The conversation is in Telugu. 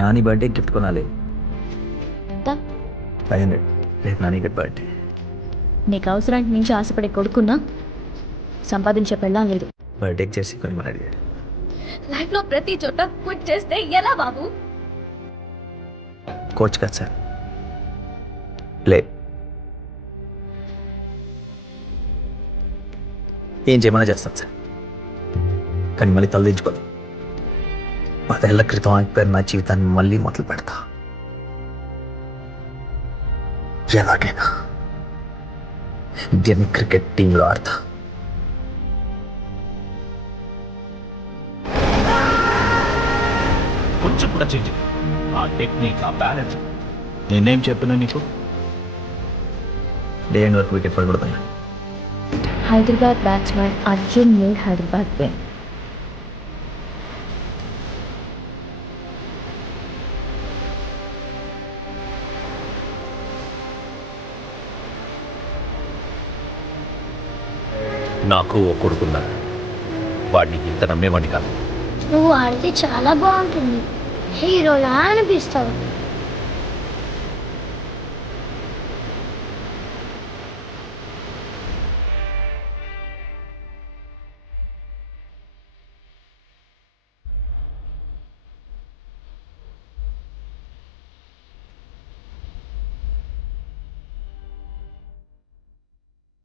నాని బర్త్డే గిఫ్ట్ కొనాలి. ఎంత? 500. రేపు నాని బర్త్డే. నీకు అవసరానికి మించి ఆశపడే కొడుకున్నా సంపాదించే పెళ్ళం లేదు. బర్త్డేకి చేసి కొని అడిగాడు. లైఫ్లో ప్రతి చోట క్విట్ చేస్తే ఎలా బాబు? కోచ్ కదా సార్. లే ఏం చేయమన్నా చేస్తాను సార్, కానీ మళ్ళీ తలదించుకోను. 10 ఏళ్ల క్రితం ఆగిపోయిన నా జీవితాన్ని మళ్ళీ మొదలు పెడతా. ఎలాగైనా ఇండియన్ క్రికెట్ టీంలో ఆడతా. కొంచెం కూడా చేంజ్ ఆ టెక్నిక్, ఆ బ్యాలెన్స్. నేనేం చెప్పినా నీకు? డే ఎండ్ వరకు వికెట్ పడకూడదు. Hyderabad batsmen Arjun made Hyderabad win. నాకు ఓ కొడుకున్నాడు, వాడిని ఇంత నమ్మేవాడిని కాదు. నువ్వు ఆడితే చాలా బాగుంటుంది, హీరోలా అనిపిస్తావు.